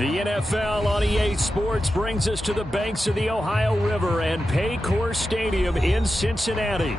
The NFL on EA Sports brings us to the banks of the Ohio River and Paycor Stadium in Cincinnati.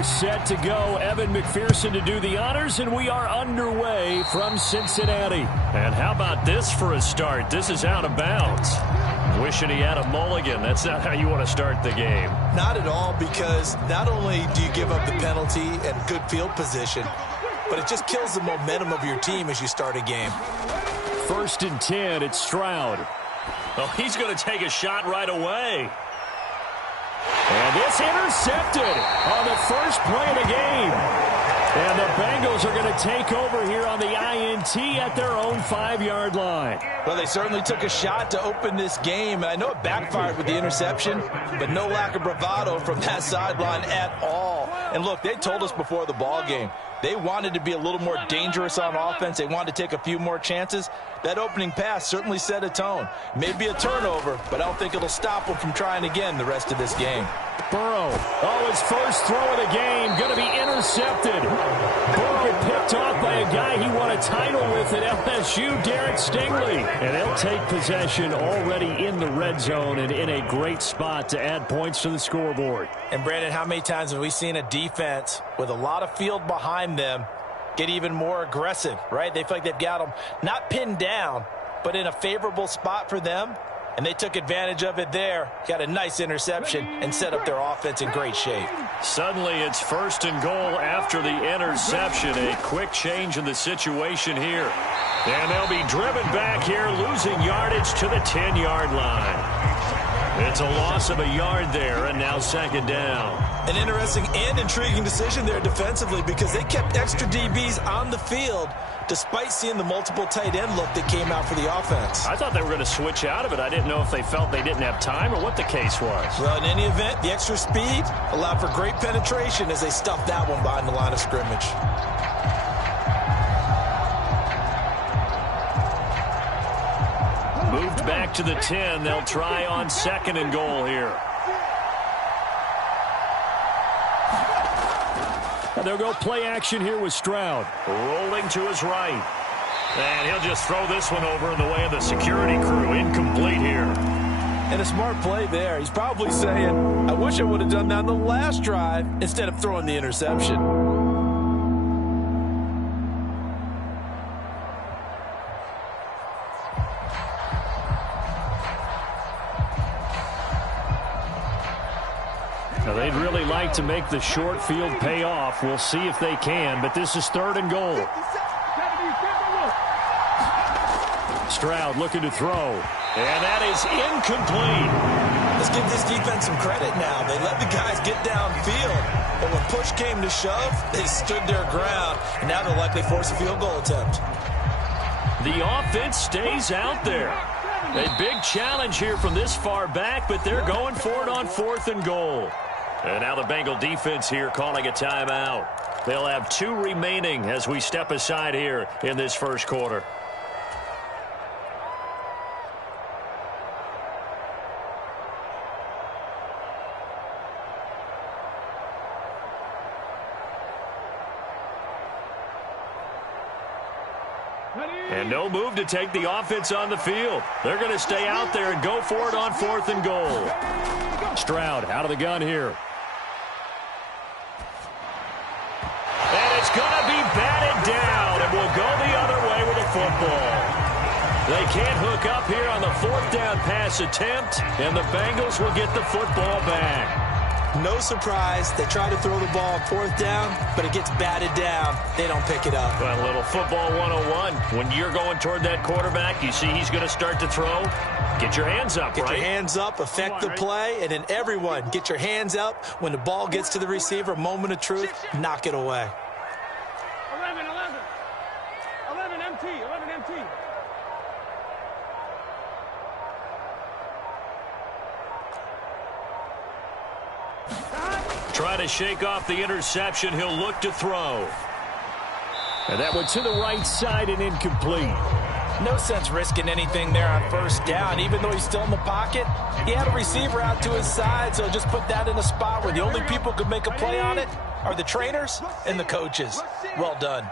Set to go. Evan McPherson to do the honors, and we are underway from Cincinnati. And how about this for a start? This is out of bounds. Wishing he had a mulligan. That's not how you want to start the game. Not at all, because not only do you give up the penalty and good field position, but it just kills the momentum of your team as you start a game. 1st and 10, it's Stroud. Oh, he's going to take a shot right away. And it's intercepted on the first play of the game. And the Bengals are going to take over here on the INT at their own 5-yard line. Well, they certainly took a shot to open this game. And I know it backfired with the interception, but no lack of bravado from that sideline at all. And look, they told us before the ball game, they wanted to be a little more dangerous on offense. They wanted to take a few more chances. That opening pass certainly set a tone. Maybe a turnover, but I don't think it'll stop them from trying again the rest of this game. Burrow, his first throw of the game, going to be intercepted. Burrow picked off by a guy he won a title with at LSU, Derek Stingley. And they'll take possession already in the red zone and in a great spot to add points to the scoreboard. And Brandon, how many times have we seen a defense with a lot of field behind them get even more aggressive, right? They feel like they've got them not pinned down, but in a favorable spot for them. And they took advantage of it there, got a nice interception, and set up their offense in great shape. Suddenly it's 1st and goal after the interception. A quick change in the situation here. And they'll be driven back here, losing yardage to the 10-yard line. It's a loss of a yard there, and now 2nd down. An interesting and intriguing decision there defensively, because they kept extra DBs on the field despite seeing the multiple tight end look that came out for the offense. I thought they were going to switch out of it. I didn't know if they felt they didn't have time or what the case was. Well, in any event, the extra speed allowed for great penetration as they stuffed that one behind the line of scrimmage. Moved back to the 10. They'll try on 2nd and goal here. They'll go play action here with Stroud. Rolling to his right. And he'll just throw this one over in the way of the security crew. Incomplete here. And a smart play there. He's probably saying, I wish I would have done that on the last drive instead of throwing the interception. Now, they'd really like to make the short field pay off. We'll see if they can, but this is 3rd and goal. Stroud looking to throw. And that is incomplete. Let's give this defense some credit now. They let the guys get downfield, but when push came to shove, they stood their ground, and now they'll likely force a field goal attempt. The offense stays out there. A big challenge here from this far back, but they're going for it on 4th and goal. And now the Bengal defense here calling a timeout. They'll have 2 remaining as we step aside here in this first quarter. And no move to take the offense on the field. They're going to stay out there and go for it on 4th and goal. Stroud out of the gun here. And it's going to be batted down, and we'll go the other way with the football. They can't hook up here on the 4th down pass attempt, and the Bengals will get the football back. No surprise, they try to throw the ball on 4th down, but it gets batted down. They don't pick it up. Well, a little football 101. When you're going toward that quarterback, you see he's going to start to throw. Get your hands up, Get right? your hands up, affect the play, and then everyone get your hands up. When the ball gets to the receiver, moment of truth, knock it away. 11 MT. Trying to shake off the interception. He'll look to throw. And that went to the right side and incomplete. No sense risking anything there on first down. Even though he's still in the pocket, he had a receiver out to his side, so just put that in a spot where the only people who could make a play on it are the trainers and the coaches. Well done.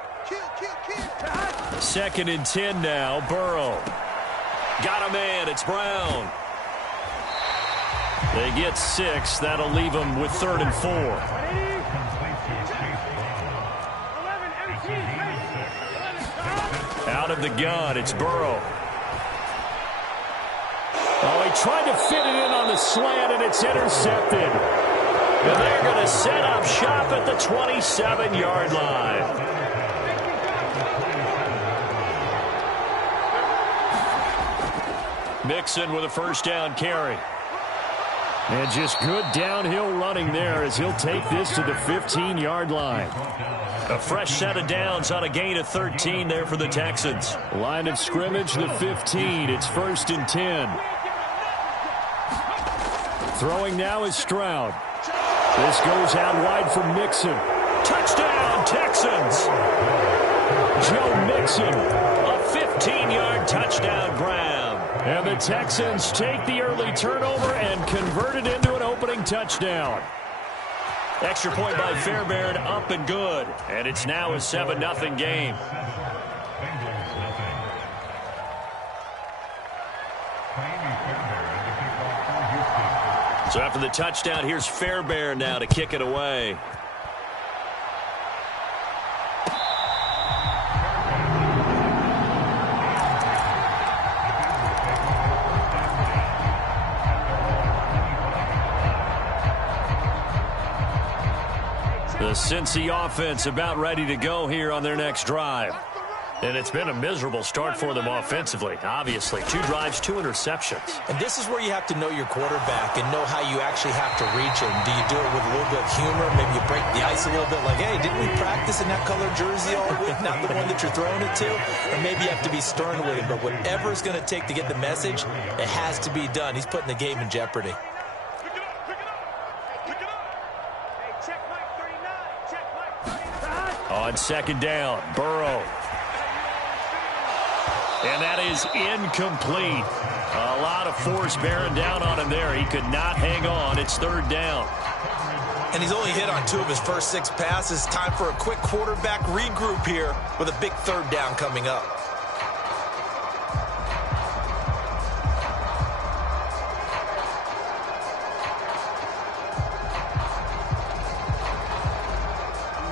2nd and 10 now. Burrow. Got a man. It's Brown. They get 6. That'll leave them with 3rd and 4. Out of the gun, it's Burrow. Oh, he tried to fit it in on the slant, and it's intercepted. And they're going to set up shop at the 27-yard line. Mixon with a first down carry. And just good downhill running there as he'll take this to the 15-yard line. A fresh set of downs on a gain of 13 there for the Texans. Line of scrimmage, the 15. It's 1st and 10. Throwing now is Stroud. This goes out wide for Mixon. Touchdown, Texans! Joe Mixon. A 15-yard touchdown grab. And the Texans take the early turnover and convert it into an opening touchdown. Extra point by Fairbairn, up and good. And it's now a 7-0 game. So after the touchdown, here's Fairbairn now to kick it away. The Cincy offense about ready to go here on their next drive. And it's been a miserable start for them offensively. Obviously, 2 drives, 2 interceptions. And this is where you have to know your quarterback and know how you actually have to reach him. Do you do it with a little bit of humor? Maybe you break the ice a little bit like, hey, didn't we practice in that colored jersey all week? Not the one that you're throwing it to. Or maybe you have to be stern with him. But whatever it's going to take to get the message, it has to be done. He's putting the game in jeopardy. On 2nd down, Burrow. And that is incomplete. A lot of force bearing down on him there. He could not hang on. It's 3rd down. And he's only hit on 2 of his first 6 passes. Time for a quick quarterback regroup here with a big 3rd down coming up.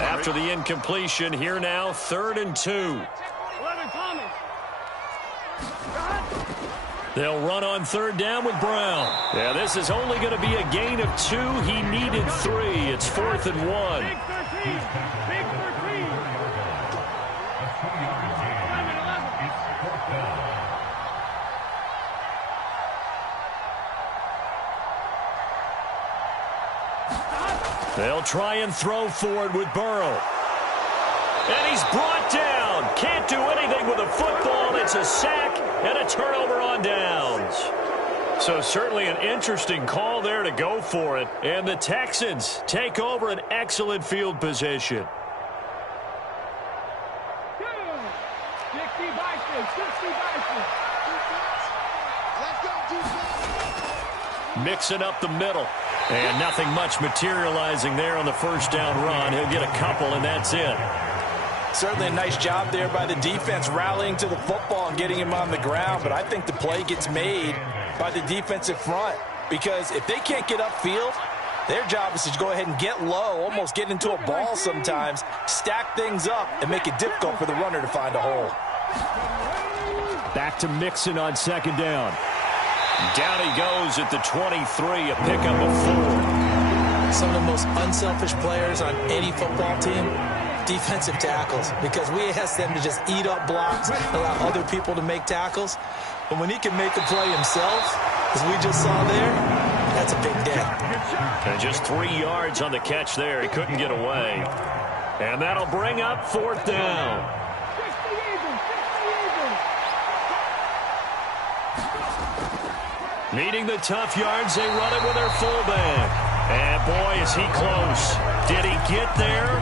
After the incompletion, here now, 3rd and 2. They'll run on 3rd down with Brown. Yeah, this is only going to be a gain of 2. He needed 3. It's 4th and 1. Big 13. Big 13. They'll try and throw forward with Burrow. And he's brought down. Can't do anything with a football. It's a sack and a turnover on downs. So certainly an interesting call there to go for it. And the Texans take over an excellent field position. Mixing up the middle. And nothing much materializing there on the first down run. He'll get a couple, and that's it. Certainly a nice job there by the defense rallying to the football and getting him on the ground. But I think the play gets made by the defensive front. Because if they can't get upfield, their job is to go ahead and get low, almost get into a ball sometimes, stack things up, and make it difficult for the runner to find a hole. Back to Mixon on 2nd down. Down he goes at the 23, a pickup of 4. Some of the most unselfish players on any football team, defensive tackles, because we ask them to just eat up blocks, allow other people to make tackles. But when he can make a play himself, as we just saw there, that's a big day. And just 3 yards on the catch there. He couldn't get away. And that'll bring up 4th down. Needing the tough yards, they run it with their fullback. And boy, is he close. Did he get there?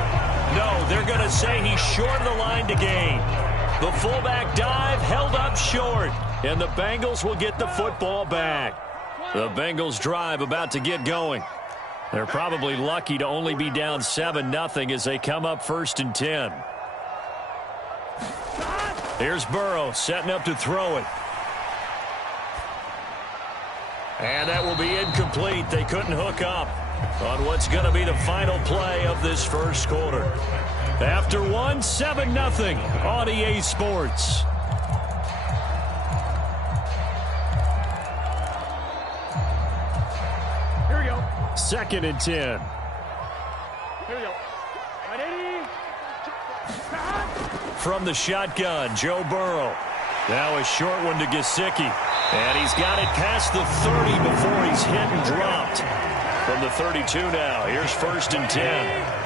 No, they're going to say he's short of the line to gain. The fullback dive held up short, and the Bengals will get the football back. The Bengals drive about to get going. They're probably lucky to only be down 7-0 as they come up 1st and 10. Here's Burrow setting up to throw it. And that will be incomplete. They couldn't hook up on what's going to be the final play of this first quarter. After 7-0 on EA Sports. Here we go. 2nd and 10. Here we go. Ready? From the shotgun, Joe Burrow. Now a short one to Gesicki. And he's got it past the 30 before he's hit and dropped. From the 32 now, here's 1st and 10.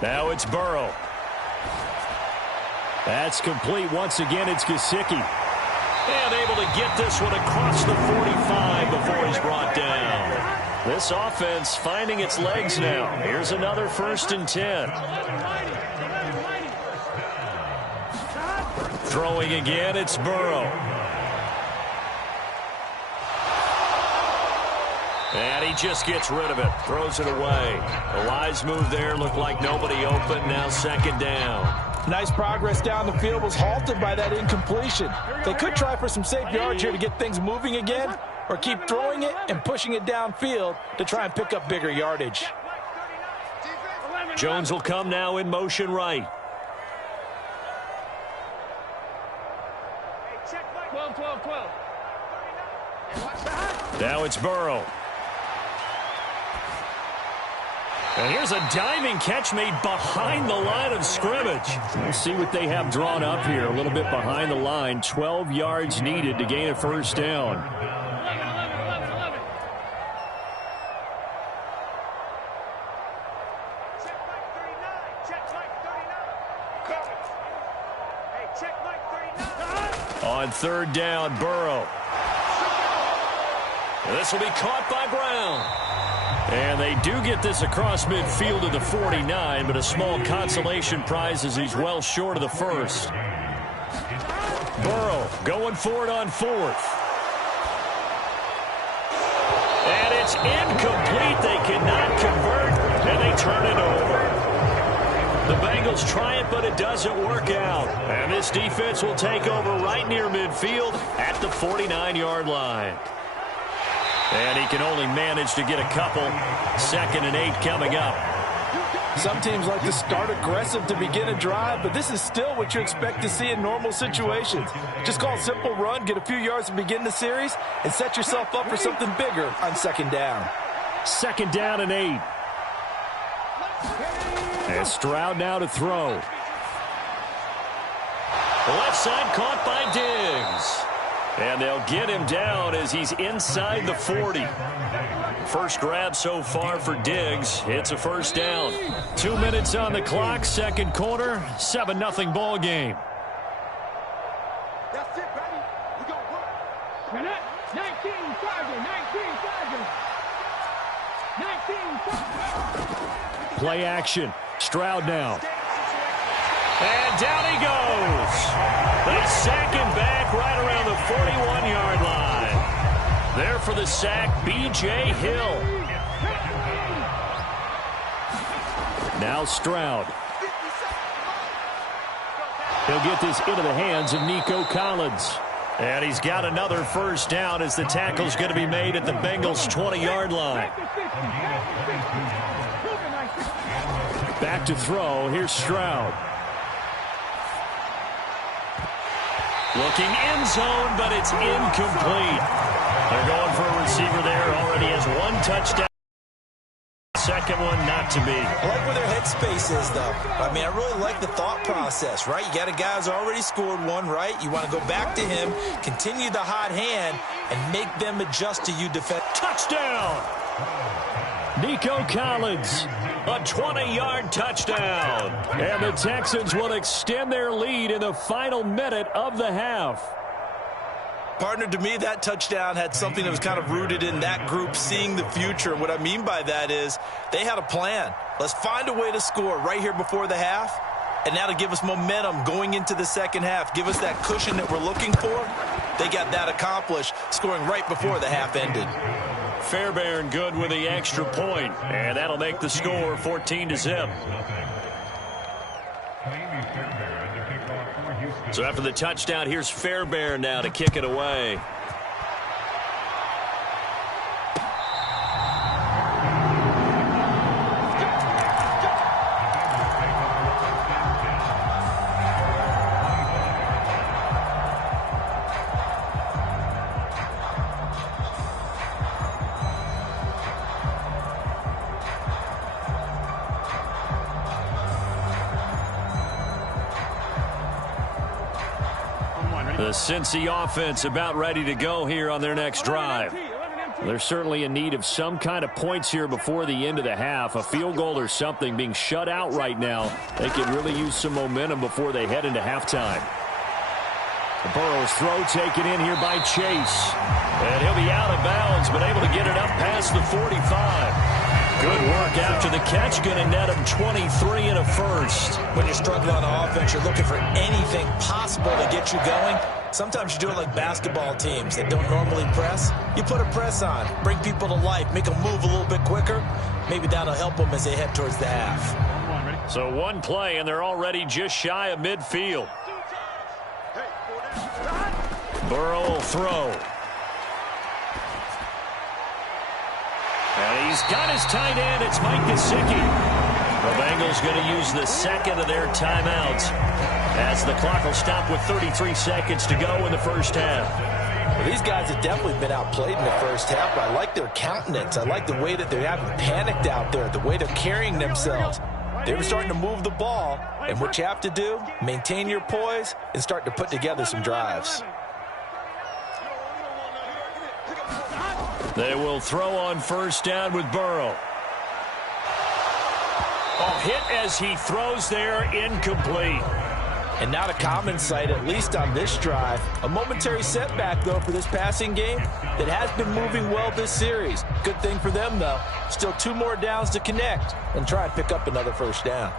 Now it's Burrow. That's complete. Once again, it's Gesicki. And able to get this one across the 45 before he's brought down. This offense finding its legs now. Here's another 1st and 10. Throwing again, it's Burrow. And he just gets rid of it. Throws it away. A wise move there. Looked like nobody open. Now 2nd down. Nice progress down the field, was halted by that incompletion. They could try for some safe yards here to get things moving again, or keep throwing it and pushing it downfield to try and pick up bigger yardage. Jones will come now in motion right. 12. Now it's Burrow. And here's a diving catch made behind the line of scrimmage. We'll see what they have drawn up here. A little bit behind the line. 12 yards needed to gain a 1st down. 11. Check Mike 39. On 3rd down, Burrow. This will be caught by Brown. And they do get this across midfield to the 49, but a small consolation prize as he's well short of the 1st. Burrow going for it on 4th. And it's incomplete. They cannot convert, and they turn it over. The Bengals try it, but it doesn't work out. And this defense will take over right near midfield at the 49-yard line. And he can only manage to get a couple. 2nd and 8 coming up. Some teams like to start aggressive to begin a drive, but this is still what you expect to see in normal situations. Just call a simple run, get a few yards to begin the series, and set yourself up for something bigger on 2nd down. 2nd down and 8. And Stroud now to throw. Left side caught by Diggs. And they'll get him down as he's inside the 40. First grab so far for Diggs. It's a 1st down. 2 minutes on the clock, 2nd quarter, 7-0 ball game. That's it, baby. We gonna work. 19 Charger. Play action. Stroud now. And down he goes. They sack him back right around the 41-yard line. There for the sack, B.J. Hill. Now Stroud. He'll get this into the hands of Nico Collins. And he's got another 1st down as the tackle's going to be made at the Bengals' 20-yard line. Back to throw. Here's Stroud. Looking end zone, but it's incomplete. They're going for a receiver there. Already has 1 touchdown. 2nd one not to be. I like where their headspace is, though. I mean, I really like the thought process, right? You got a guy who's already scored 1, right? You want to go back to him, continue the hot hand, and make them adjust to you defend. Touchdown! Nico Collins. A 20-yard touchdown. And the Texans will extend their lead in the final minute of the half. Partner, to me, that touchdown had something that was kind of rooted in that group seeing the future. And what I mean by that is they had a plan. Let's find a way to score right here before the half. And now to give us momentum going into the second half, give us that cushion that we're looking for. They got that accomplished, scoring right before the half ended. Fairbairn good with the extra point, and that'll make the score 14-0. So after the touchdown, here's Fairbairn now to kick it away. The Cincy offense about ready to go here on their next drive. They're certainly in need of some kind of points here before the end of the half. A field goal or something. Being shut out right now, they could really use some momentum before they head into halftime. Burrow's throw taken in here by Chase. And he'll be out of bounds, but able to get it up past the 45. Good work after the catch. Going to net him 23 and a first. When you're struggling on offense, you're looking for anything possible to get you going. Sometimes you do it like basketball teams that don't normally press. You put a press on, bring people to life, make them move a little bit quicker. Maybe that'll help them as they head towards the half. So one play, and they're already just shy of midfield. Burrow will throw. And he's got his tight end. It's Mike Gesicki. The Bengals going to use the second of their timeouts as the clock will stop with 33 seconds to go in the first half. Well, these guys have definitely been outplayed in the first half, but I like their countenance. I like the way that they haven't panicked out there, the way they're carrying themselves. They're starting to move the ball, and what you have to do, maintain your poise and start to put together some drives. They will throw on first down with Burrow. Oh, hit as he throws there, incomplete. And not a common sight, at least on this drive. A momentary setback, though, for this passing game that has been moving well this series. Good thing for them, though. Still 2 more downs to connect and try and pick up another first down.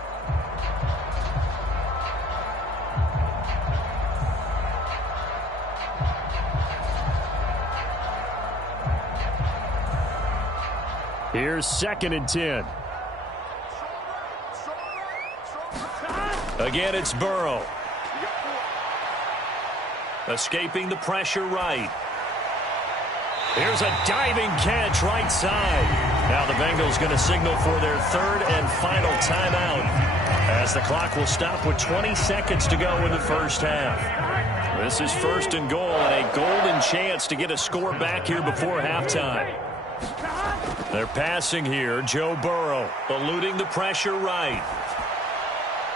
Here's 2nd and 10. Again, it's Burrow. Escaping the pressure right. Here's a diving catch right side. Now the Bengals going to signal for their 3rd and final timeout as the clock will stop with 20 seconds to go in the first half. This is 1st and goal and a golden chance to get a score back here before halftime. They're passing here. Joe Burrow eluding the pressure right.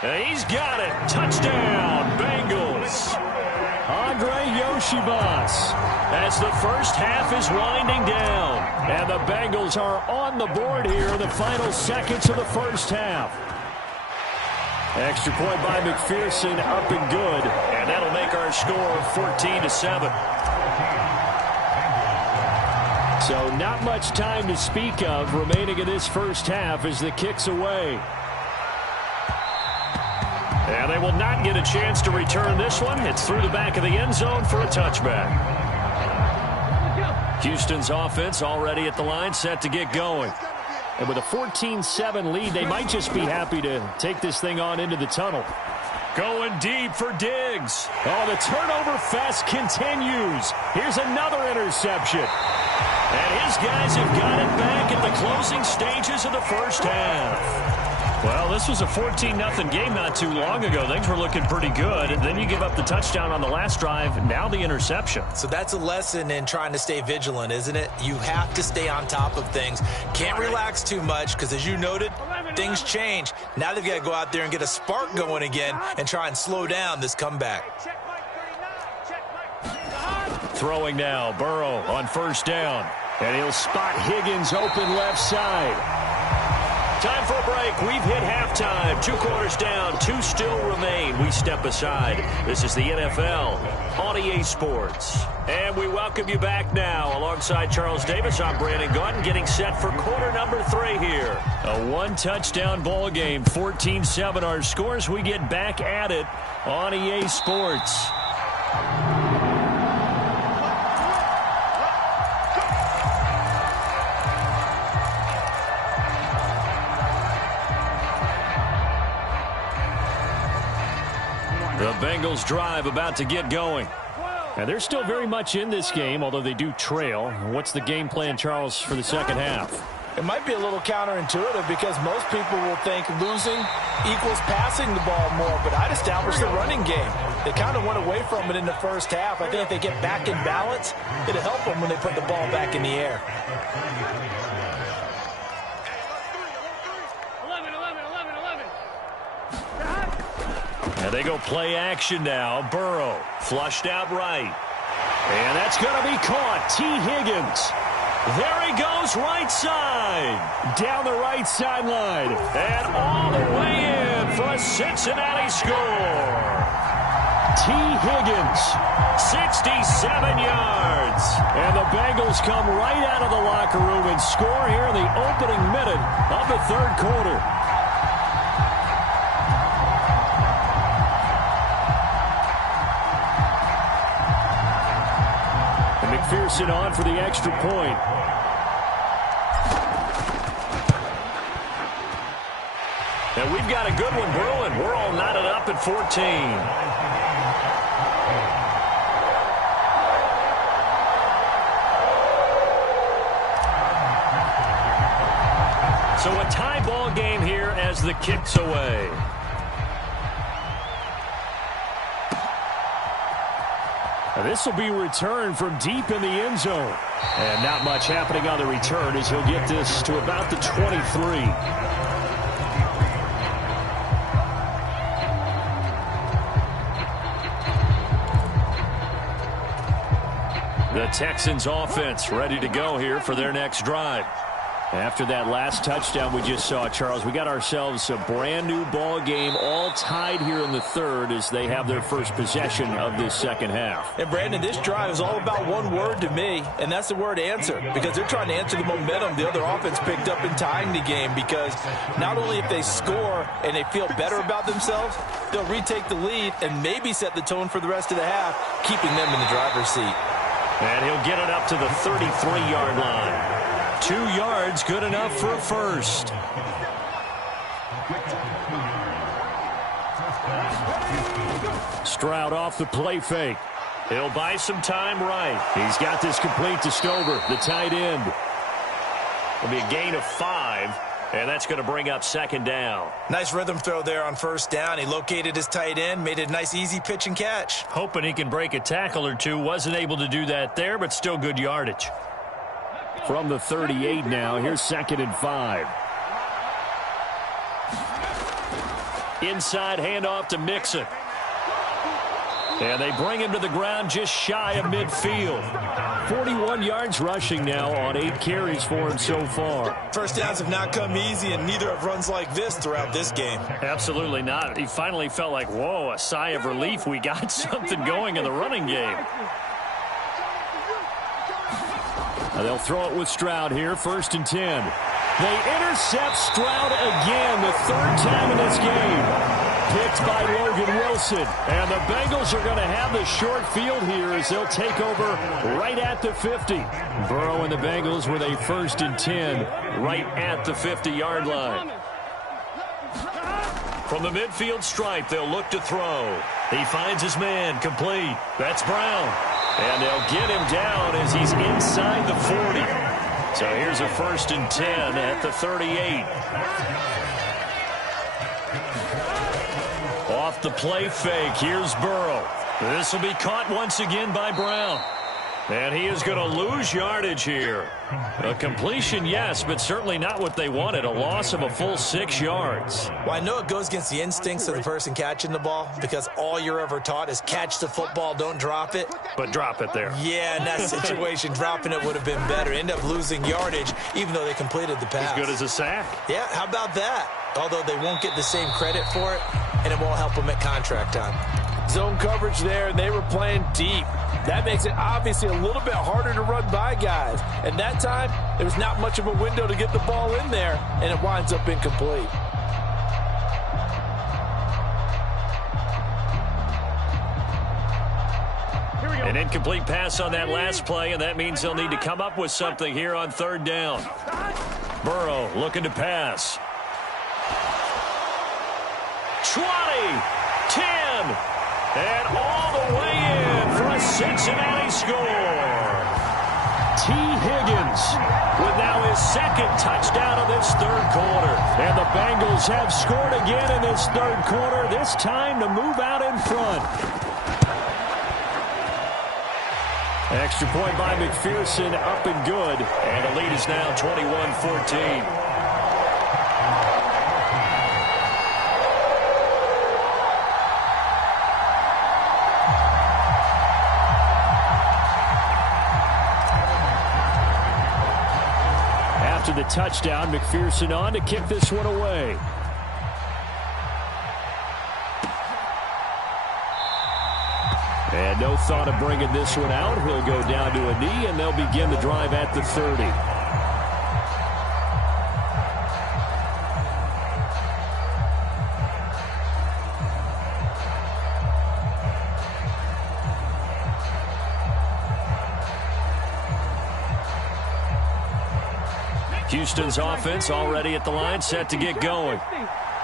And he's got it. Touchdown, Bengals. Andre Yoshibas As the first half is winding down. And the Bengals are on the board here in the final seconds of the first half. Extra point by McPherson, up and good. And that'll make our score 14-7. So not much time to speak of remaining in this first half as the kick's away. And they will not get a chance to return this one. It's through the back of the end zone for a touchback. Houston's offense already at the line, set to get going. And with a 14-7 lead, they might just be happy to take this thing on into the tunnel. Going deep for Diggs. Oh, the turnover fest continues. Here's another interception. And his guys have got it back at the closing stages of the first half. Well, this was a 14-0 game not too long ago. Things were looking pretty good. And then you give up the touchdown on the last drive. Now the interception. So that's a lesson in trying to stay vigilant, isn't it? You have to stay on top of things. Can't relax too much because, as you noted, things change. Now they've got to go out there and get a spark going again and try and slow down this comeback. Throwing now, Burrow on first down. And he'll spot Higgins open left side. Time for a break. We've hit halftime. 2 quarters down, 2 still remain. We step aside. This is the NFL on EA Sports. And we welcome you back now. Alongside Charles Davis, I'm Brandon Gaudin, getting set for quarter number 3 here. A 1-touchdown ball game, 14-7 our scores. We get back at it on EA Sports. The Bengals drive about to get going. And they're still very much in this game, although they do trail. What's the game plan, Charles, for the second half? It might be a little counterintuitive because most people will think losing equals passing the ball more, but I'd establish the running game. They kind of went away from it in the first half. I think if they get back in balance, it'll help them when they put the ball back in the air. And they go play action now. Burrow flushed out right. And that's going to be caught. T. Higgins. There he goes right side. Down the right sideline. And all the way in for a Cincinnati score. T. Higgins, 67 yards. And the Bengals come right out of the locker room and score here in the opening minute of the third quarter. McPherson on for the extra point. And we've got a good one brewing. We're all knotted up at 14. So a tie ball game here as the kick's away. This will be returned from deep in the end zone. And not much happening on the return as he'll get this to about the 23. The Texans offense ready to go here for their next drive. After that last touchdown we just saw, Charles, we got ourselves a brand new ball game, all tied here in the third as they have their first possession of this second half. And Brandon, this drive is all about one word to me, and that's the word answer, because they're trying to answer the momentum the other offense picked up in tying the game, because not only if they score and they feel better about themselves, they'll retake the lead and maybe set the tone for the rest of the half, keeping them in the driver's seat. And he'll get it up to the 33-yard line. 2 yards, good enough for a first. Stroud off the play fake. He'll buy some time right. He's got this complete to Stover, the tight end. It'll be a gain of 5, and that's going to bring up second down. Nice rhythm throw there on first down. He located his tight end, made it a nice easy pitch and catch. Hoping he can break a tackle or two. Wasn't able to do that there, but still good yardage. From the 38 now, here's 2nd and 5. Inside handoff to Mixon. And they bring him to the ground just shy of midfield. 41 yards rushing now on 8 carries for him so far. First downs have not come easy, and neither have runs like this throughout this game. Absolutely not. He finally felt like, whoa, a sigh of relief. We got something going in the running game. They'll throw it with Stroud here, 1st and 10. They intercept Stroud again, the 3rd time in this game. Picked by Logan Wilson. And the Bengals are going to have the short field here as they'll take over right at the 50. Burrow and the Bengals with a 1st and 10 right at the 50-yard line. From the midfield stripe, they'll look to throw. He finds his man, complete. That's Brown. And they'll get him down as he's inside the 40. So here's a 1st and 10 at the 38. Off the play fake, here's Burrow. This will be caught once again by Brown. And he is going to lose yardage here. A completion, yes, but certainly not what they wanted. A loss of a full 6 yards. Well, I know it goes against the instincts of the person catching the ball because all you're ever taught is catch the football, don't drop it. But drop it there. Yeah, in that situation, dropping it would have been better. End up losing yardage, even though they completed the pass. As good as a sack. Yeah, how about that? Although they won't get the same credit for it, and it won't help them at contract time. Zone coverage there, and they were playing deep. That makes it obviously a little bit harder to run by guys. And that time, there was not much of a window to get the ball in there, and it winds up incomplete. An incomplete pass on that last play, and that means they'll need to come up with something here on 3rd down. Burrow looking to pass. 20, 10, and all the way in for a Cincinnati score. T. Higgins with now his 2nd touchdown of this 3rd quarter. And the Bengals have scored again in this 3rd quarter, this time to move out in front. Extra point by McPherson, up and good. And the lead is now 21-14. After the touchdown, McPherson on to kick this one away. And no thought of bringing this one out. He'll go down to a knee, and they'll begin the drive at the 30. Houston's offense already at the line, set to get going.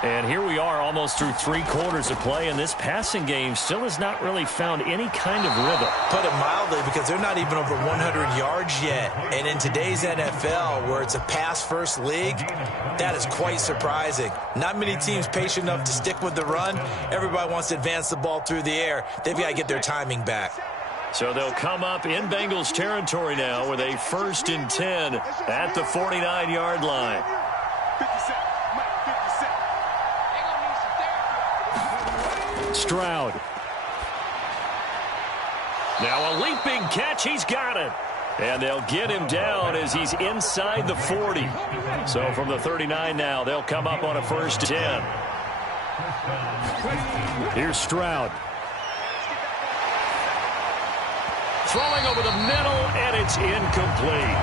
And here we are almost through 3 quarters of play, and this passing game still has not really found any kind of rhythm. Put it mildly, because they're not even over 100 yards yet. And in today's NFL, where it's a pass-first league, that is quite surprising. Not many teams patient enough to stick with the run. Everybody wants to advance the ball through the air. They've got to get their timing back. So they'll come up in Bengals territory now with a 1st and 10 at the 49-yard line. Stroud. Now a leaping catch. He's got it. And they'll get him down as he's inside the 40. So from the 39 now, they'll come up on a 1st and 10. Here's Stroud. Throwing over the middle, and it's incomplete.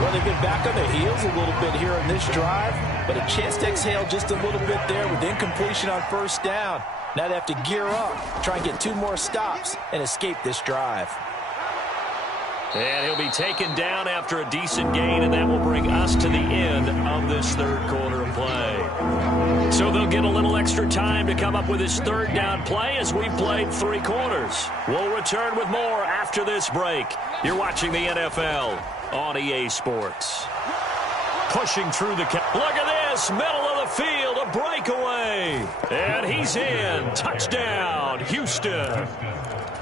Well, they've been back on their heels a little bit here in this drive, but a chance to exhale just a little bit there with incompletion on 1st down. Now they have to gear up, try and get 2 more stops, and escape this drive. And he'll be taken down after a decent gain, and that will bring us to the end of this 3rd quarter of play. So they'll get a little extra time to come up with his 3rd down play as we've played 3 quarters. We'll return with more after this break. You're watching the NFL on EA Sports. Pushing through the... Look at this, middle of the field, a breakaway. And he's in. Touchdown, Houston.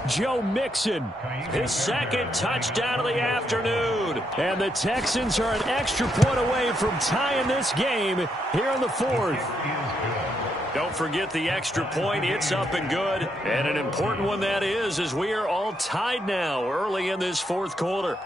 Joe Mixon, his 2nd touchdown of the afternoon. And the Texans are an extra point away from tying this game here in the 4th. Don't forget the extra point. It's up and good. And an important one that is, as we are all tied now early in this 4th quarter.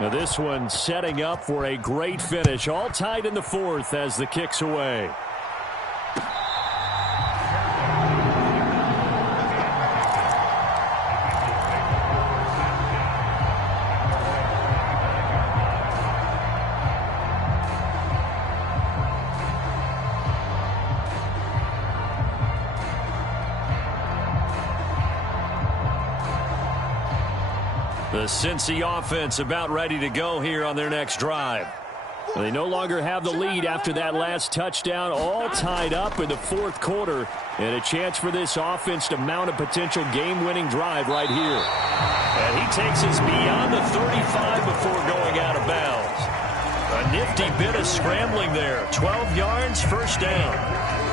Now this one setting up for a great finish. All tied in the 4th as the kick's away. The Cincy offense about ready to go here on their next drive. They no longer have the lead after that last touchdown, all tied up in the fourth quarter, and a chance for this offense to mount a potential game-winning drive right here. And he takes us beyond the 35 before going out of bounds. A nifty bit of scrambling there. 12 yards, first down.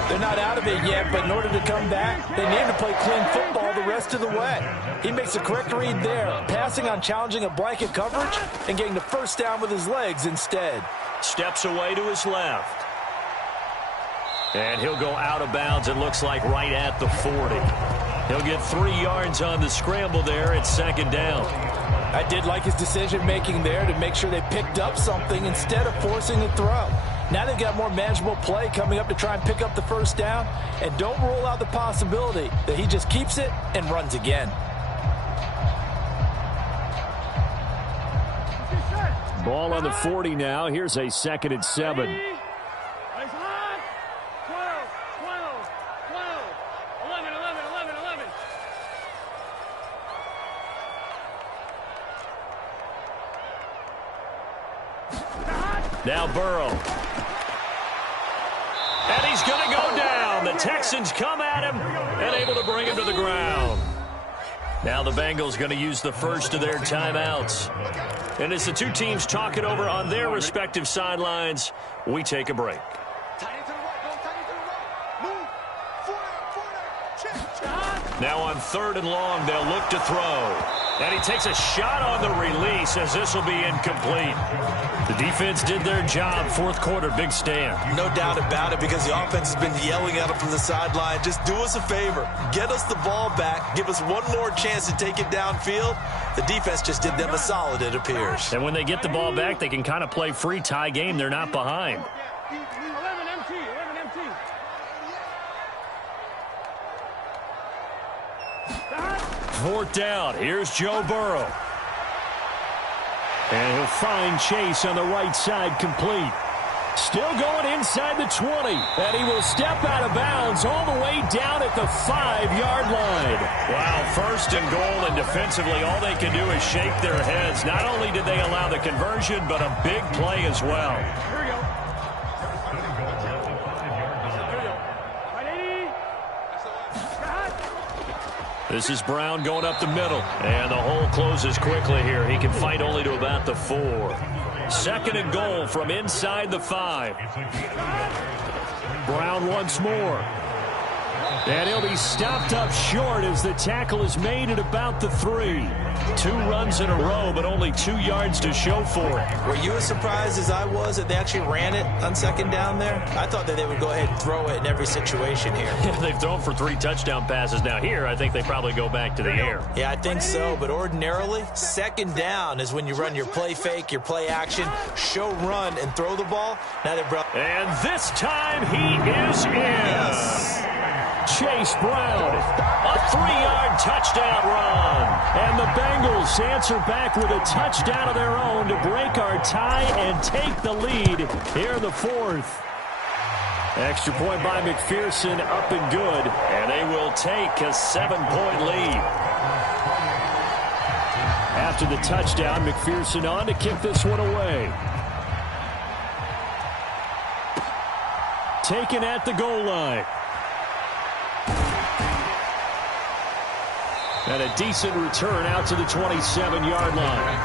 They're not out of it yet, but in order to come back, they need to play clean football the rest of the way. He makes the correct read there, passing on challenging a blanket coverage and getting the first down with his legs instead. Steps away to his left. And he'll go out of bounds, it looks like, right at the 40. He'll get 3 yards on the scramble there at second down. I did like his decision-making there to make sure they picked up something instead of forcing the throw. Now they've got more manageable play coming up to try and pick up the first down, and don't rule out the possibility that he just keeps it and runs again. Ball on the 40 now. Here's a 2nd and 7. 12, 12, 12, 11, 11, 11, 11. Now Burrow. And he's going to go down. The Texans come at him and able to bring him to the ground. Now the Bengals going to use the first of their timeouts. And as the two teams talk it over on their respective sidelines, we take a break. Now on 3rd and long, they'll look to throw. And he takes a shot on the release as this will be incomplete. The defense did their job. Fourth quarter, big stand. No doubt about it, because the offense has been yelling at him from the sideline. Just do us a favor. Get us the ball back. Give us one more chance to take it downfield. The defense just did them a solid, it appears. And when they get the ball back, they can kind of play free tie game. They're not behind. 11 MT, 11 MT. 4th down. Here's Joe Burrow. And he'll find Chase on the right side, complete. Still going inside the 20. And he will step out of bounds all the way down at the 5-yard line. Wow, 1st and goal, and defensively all they can do is shake their heads. Not only did they allow the conversion, but a big play as well. Here we go. This is Brown going up the middle. And the hole closes quickly here. He can fight only to about the 4. 2nd and goal from inside the 5. Brown once more. And he'll be stopped up short as the tackle is made at about the 3. 2 runs in a row, but only 2 yards to show for it. Were you as surprised as I was that they actually ran it on 2nd down there? I thought that they would go ahead and throw it in every situation here. They've thrown for 3 touchdown passes. Now here, I think they probably go back to the air. Yeah, I think so, but ordinarily, 2nd down is when you run your play fake, your play action, show run, and throw the ball. Now they brought. And this time he is in. Yes. Chase Brown, a 3-yard touchdown run. And the Bengals answer back with a touchdown of their own to break our tie and take the lead here in the 4th. Extra point by McPherson, up and good. And they will take a 7-point lead. After the touchdown, McPherson on to kick this one away. Taken at the goal line. And a decent return out to the 27-yard line.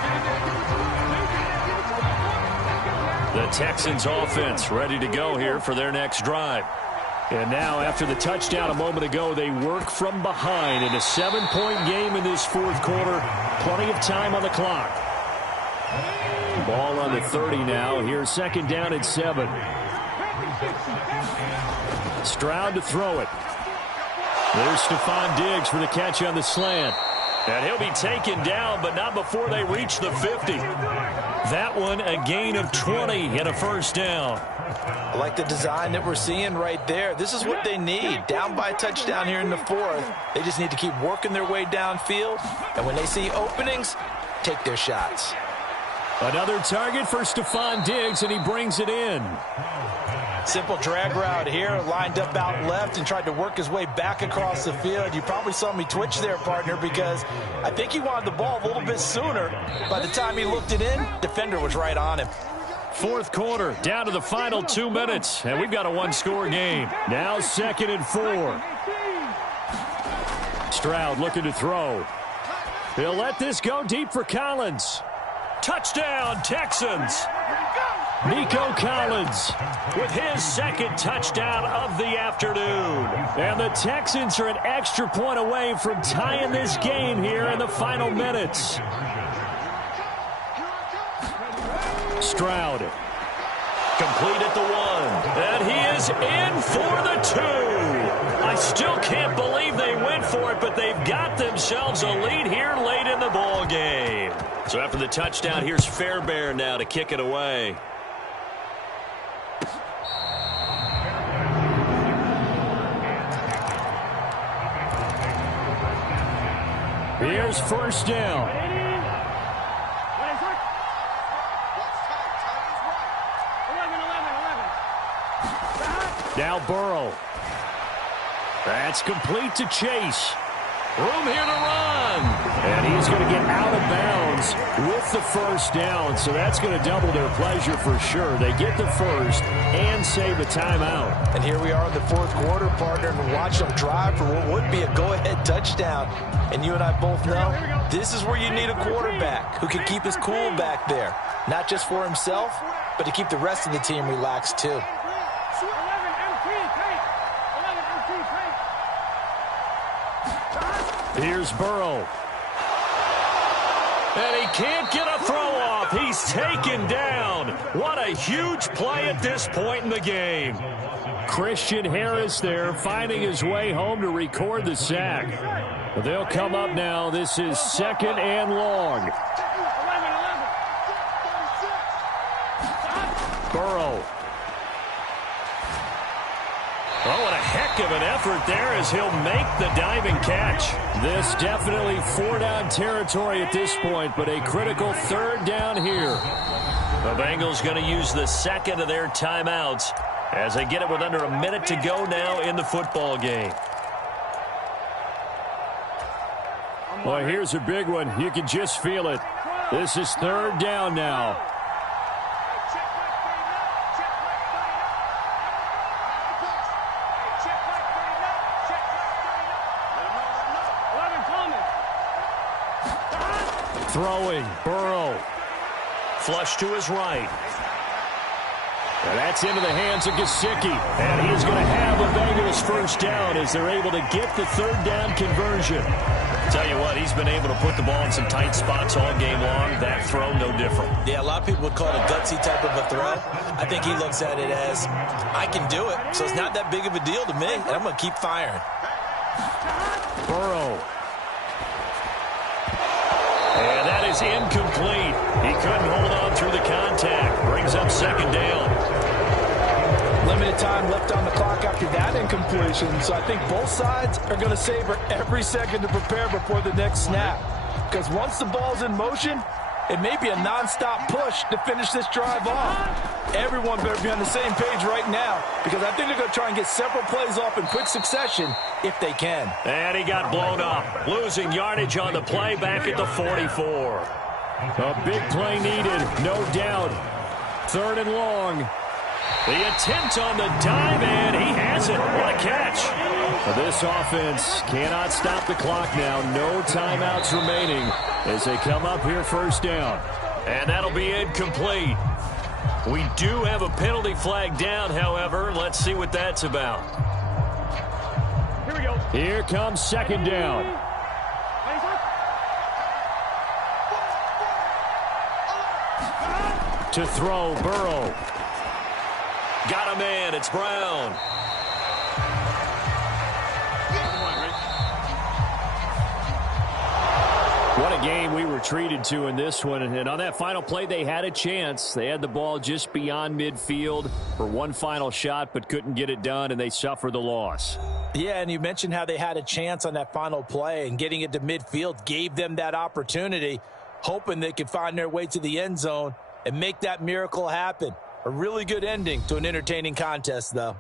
The Texans offense ready to go here for their next drive. And now, after the touchdown a moment ago, they work from behind in a 7-point game in this 4th quarter. Plenty of time on the clock. Ball on the 30 now. Here's 2nd down and 7. Stroud to throw it. There's Stephon Diggs for the catch on the slant. And he'll be taken down, but not before they reach the 50. That one, a gain of 20 and a first down. I like the design that we're seeing right there. This is what they need. Down by a touchdown here in the 4th. They just need to keep working their way downfield. And when they see openings, take their shots. Another target for Stephon Diggs, and he brings it in. Simple drag route here, lined up out left and tried to work his way back across the field. You probably saw me twitch there, partner, because I think he wanted the ball a little bit sooner. By the time he looked it in, defender was right on him. Fourth quarter, down to the final 2 minutes, and we've got a one-score game. Now 2nd and 4. Stroud looking to throw. He'll let this go deep for Collins. Touchdown, Texans. Nico Collins with his second touchdown of the afternoon. And the Texans are an extra point away from tying this game here in the final minutes. Stroud. Complete at the 1. And he is in for the 2. I still can't believe they went for it, but they've got themselves a lead here late in the ball game. So after the touchdown, here's Fairbairn now to kick it away. Here's first down. Now Burrow. That's complete to Chase. Room here to run. And he's going to get out of bounds with the first down. So that's going to double their pleasure for sure. They get the first and save a timeout. And here we are in the fourth quarter, partner, and watch them drive for what would be a go-ahead touchdown. And you and I both know this is where you need a quarterback who can keep his cool back there. Not just for himself, but to keep the rest of the team relaxed too. Here's Burrow. And he can't get a throw off. He's taken down. What a huge play at this point in the game. Christian Harris there finding his way home to record the sack. They'll come up now. This is 2nd and long. Burrow. Oh, what a heck of an effort there as he'll make the diving catch. This definitely 4-down territory at this point, but a critical 3rd down here. The Bengals going to use the second of their timeouts as they get it with under a minute to go now in the football game. Well, here's a big one. You can just feel it. This is 3rd down now. Throwing, Burrow. Flush to his right. And that's into the hands of Gesicki. And he's going to have the Bengals first down as they're able to get the 3rd down conversion. Tell you what, he's been able to put the ball in some tight spots all game long. That throw, no different. Yeah, a lot of people would call it a gutsy type of a throw. I think he looks at it as, I can do it, so it's not that big of a deal to me, and I'm going to keep firing. Burrow. And that is incomplete. He couldn't hold on through the contact. Brings up 2nd down. Limited time left on the clock after that incompletion, so I think both sides are going to savor every second to prepare before the next snap. Because once the ball's in motion, it may be a nonstop push to finish this drive off. Everyone better be on the same page right now, because I think they're going to try and get several plays off in quick succession if they can. And he got blown up, losing yardage on the play back at the 44. A big play needed, no doubt. 3rd and long. The attempt on the dive, and he has it. What a catch. This offense cannot stop the clock now. No timeouts remaining as they come up here first down. And that'll be incomplete. We do have a penalty flag down, however. Let's see what that's about. Here we go. Here comes 2nd down. To throw, Burrow. Got a man. It's Brown. What a game we were treated to in this one. And on that final play, they had a chance. They had the ball just beyond midfield for one final shot, but couldn't get it done, and they suffered the loss. Yeah, and you mentioned how they had a chance on that final play, and getting it to midfield gave them that opportunity, hoping they could find their way to the end zone and make that miracle happen. A really good ending to an entertaining contest, though.